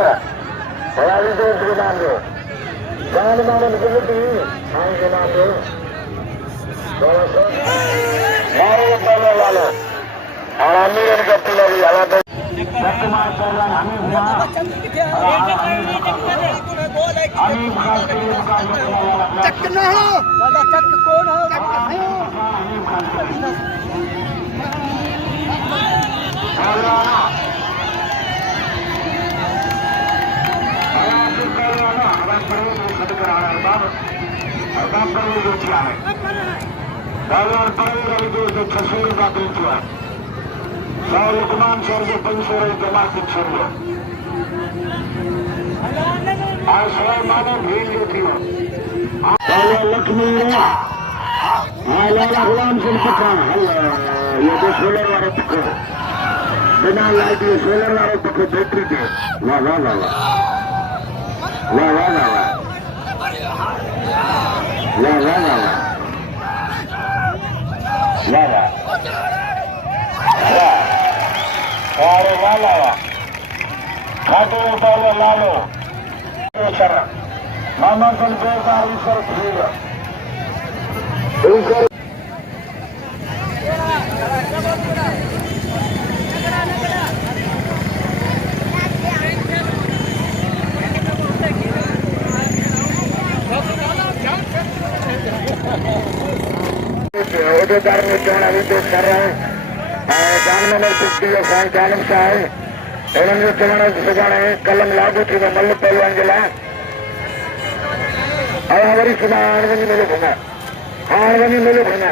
हवाई दोस्त के नाम दो जान मामन गुजरती हाँ के नाम दो मारो पहले वाले और अमीर इनका पिला भी हालात वर्तमान पहलवान हमीद हुआ हमीद खास के लिए चक न हो दादा चक कौन हो लुकमान शहर के 500 जमा के छोड़ो आज सवाल मानो भीड़ जो थी लक्ष्मी लाला गुलाम सिंह पठान ये तो सोलर वाले पक्के बिना लाइट ये सोलर वाले पक्के बैटरी थे वाह वाह वाह वाह वाह वाह वाह वाह वाह वाह वाह वाह अरे लाला खाते पहले लालो मामा सन का ईश्वर उद्योगदार में चुनाव अभी पेश कर रहे हैं जानमनर कुश्ती खान जालम शाह उन्होंने चुनाव सुगाने कलम लागू थी मल्ल पहलवान जिला और हमारी सुना आणवनी मिले भूना